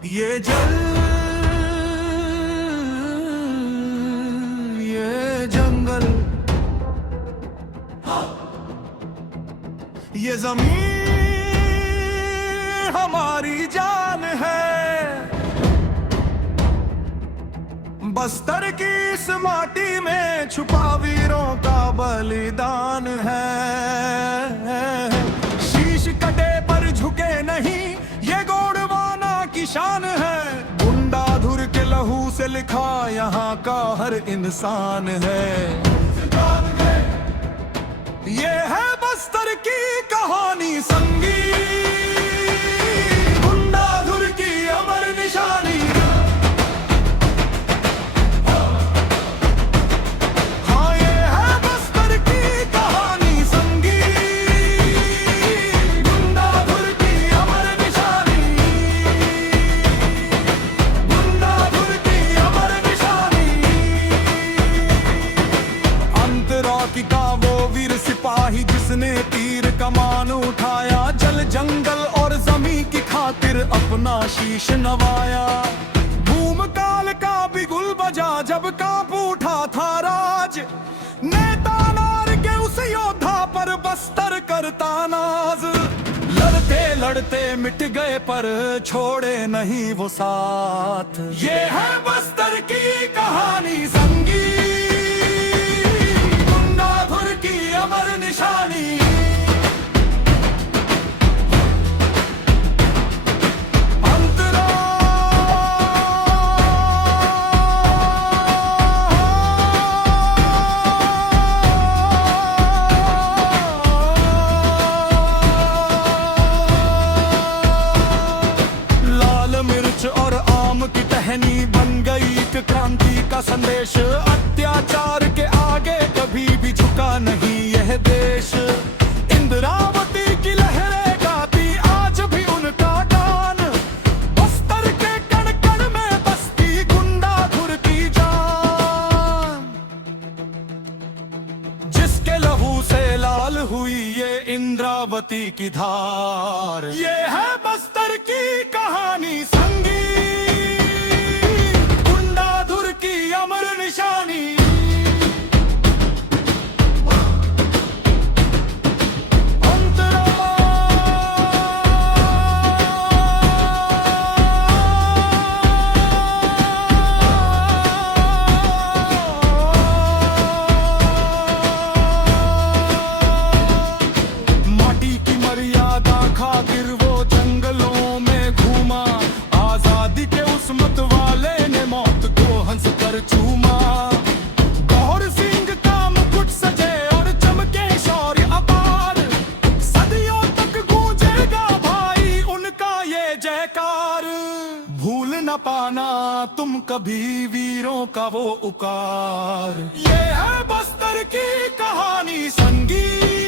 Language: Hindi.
ये जल, ये जंगल, ये जमीन हमारी जान है। बस्तर की इस माटी में छुपा वीरों का बलिदान है। शीश कटे पर झुके नहीं, ये गोंडवाना की शान है। गुंडाधुर के लहू से लिखा यहाँ का हर इंसान है। ये है बस्तर की कहानी संगीत, गुंडाधुर की अमर निशानी। हाँ, ये है बस्तर की कहानी संगीत, गुंडाधुर की अमर निशानी, गुंडाधुर की अमर निशानी। अंतरा की का वो वीर सिपाही जिसने तीर कमान उठाया, जल जंगल और जमी की खातिर अपना शीश नवाया। भूम काल का बिगुल बजा जब कांप उठा था राज, नेता नार के उस योद्धा पर बस्तर करता नाज। लड़ते लड़ते मिट गए पर छोड़े नहीं वो साथ। ये है बस्तर की कहानी संगीत, गुंडाधुर की अमर निशानी। अंतरा लाल मिर्च और आम की टहनी बन गई एक क्रांति का संदेश। अत्याचार के आगे कभी भी झुका नहीं यह देश। इंद्रावती की लहरें गाती आज भी उनका गान। बस्तर के कण कण में बसती गुंडाधुर की जान। जिसके लहू से लाल हुई ये इंद्रावती की धार। ये है बस्तर की कहानी संगीत, गुंडाधुर की अमर निशानी। माटी की मर्यादा खातिर वो जंगलों में घूमा। आजादी के उस मत वाले ने मौत को हंस कर चूमा। गौर सिंह का मुकुट सजे और चमके शौर्य अपार। सदियों तक गूंजेगा भाई उनका ये जयकार। भूल न पाना तुम कभी वीरों का वो उकार। ये है बस्तर की कहानी संगीत,